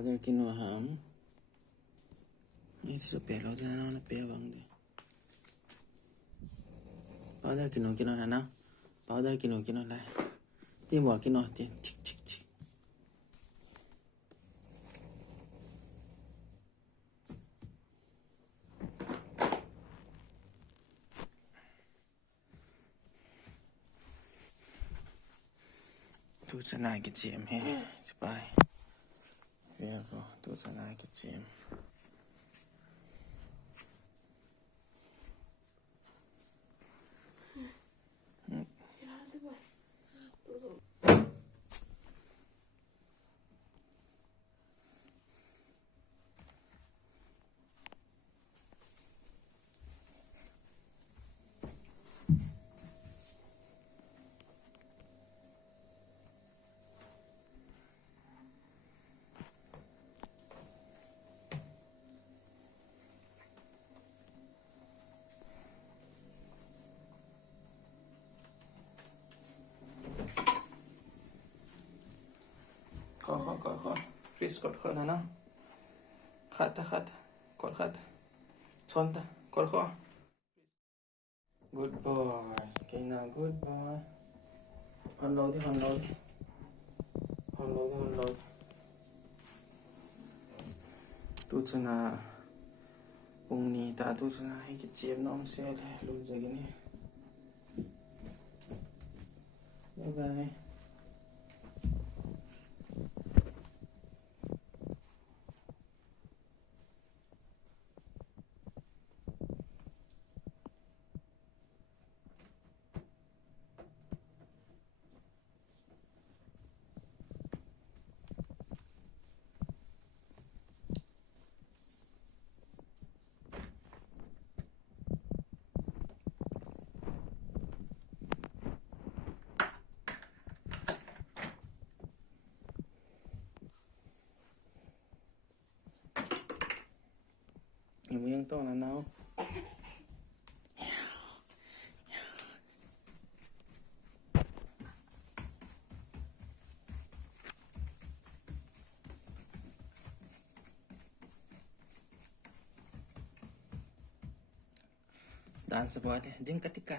Powder kinuha. Ini sepelo sana na pewang de. Powder kinuha na. Powder kinuha lai. Ti mo kinuha ti. Chik chik chik. Tu sana cái chim he. Bye. Here go. Tu sana cái chim. Kau. Please kau na. Khata. Kau khata. Sonta. Kau. Good boy. Okay na, good boy. Unload. Tu na kung ni ta tu na higit chim nom sel lum jagini. Bye bye. Ibu yang tahu na now. Dance boy, jeng katika.